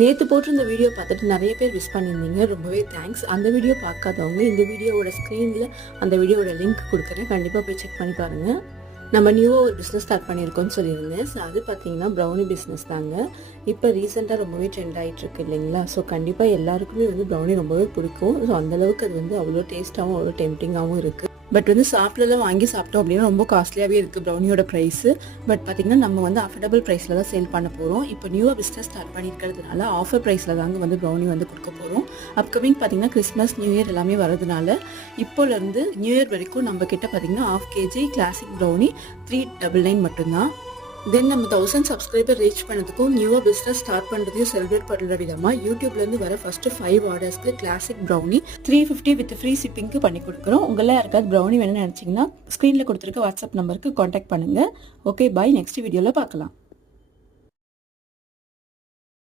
நேற்று போட்டிருந்த வீடியோ பார்த்துட்டு நிறைய பேர் விஷ் பண்ணியிருந்தீங்க, ரொம்பவே தேங்க்ஸ். அந்த வீடியோ பார்க்காதவங்க இந்த வீடியோவோட ஸ்க்ரீனில் அந்த வீடியோவோட லிங்க் கொடுக்குறேன், கண்டிப்பாக போய் செக் பண்ணி பாருங்கள். நம்ம நியூவாக ஒரு பிஸ்னஸ் ஸ்டார்ட் பண்ணியிருக்கோம்னு சொல்லியிருந்தேன். ஸோ அது பார்த்தீங்கன்னா ப்ரௌனி பிஸ்னஸ் தாங்க. இப்போ ரீசெண்டாக ரொம்பவே ட்ரெண்ட் ஆகிட்டுருக்கு இல்லைங்களா? ஸோ கண்டிப்பாக எல்லாருக்குமே ப்ரௌனி ரொம்பவே பிடிக்கும். ஸோ அந்தளவுக்கு அது அவ்வளோ டேஸ்ட்டாகவும் அவ்வளோ டெம்டிங்காகவும் இருக்குது. பட் சாப்பிட்லாம் வாங்கி சாப்பிட்டோம் அப்படின்னா ரொம்ப காஸ்ட்லியாகவே இருக்குது ப்ரௌனியோட ப்ரைஸு. பட் பார்த்திங்கன்னா நம்ம அஃபோர்டபுள் ப்ரைஸில் தான் சேல் பண்ண போகிறோம். இப்போ நியூவாக பிஸ்னஸ் ஸ்டார்ட் பண்ணியிருக்கிறதுனால ஆஃபர் ப்ரைஸில் தாங்க ப்ரௌனி கொடுக்க போகிறோம். அப்கமிங் பார்த்திங்கன்னா கிறிஸ்மஸ் நியூ இயர் எல்லாமே வரதுனால இப்போலேருந்து நியூ இயர் வரைக்கும் நம்ம கிட்ட பார்த்திங்கன்னா 1/2 kg கிளாசிக் ப்ரௌனி 399 மட்டும்தான். தென் நம்ம 1000 சப்ஸ்கிரைபர் ரீச் பண்ணதுக்கும் நியூவாக பிஸ்னஸ் ஸ்டார்ட் பண்ணுறதையும் செலிப்ரேட் பண்ணுற விதமாக யூடியூப்லேருந்து வர ஃபஸ்ட்டு 5 ஆர்டர்ஸ்க்கு கிளாசிக் ப்ரௌனி 350 வித் ஃப்ரீ ஷிப்பிங்க்கு பண்ணி கொடுக்குறோம். உங்களெல்லாம் யாருக்காவது ப்ரௌனி வேணும்னு நினச்சிங்கன்னா ஸ்க்ரீனில் கொடுத்துருக்க வாட்ஸ்அப் நம்பருக்கு காண்டாக்ட் பண்ணுங்கள். ஓகே, பாய். நெக்ஸ்ட் வீடியோவில் பார்க்கலாம்.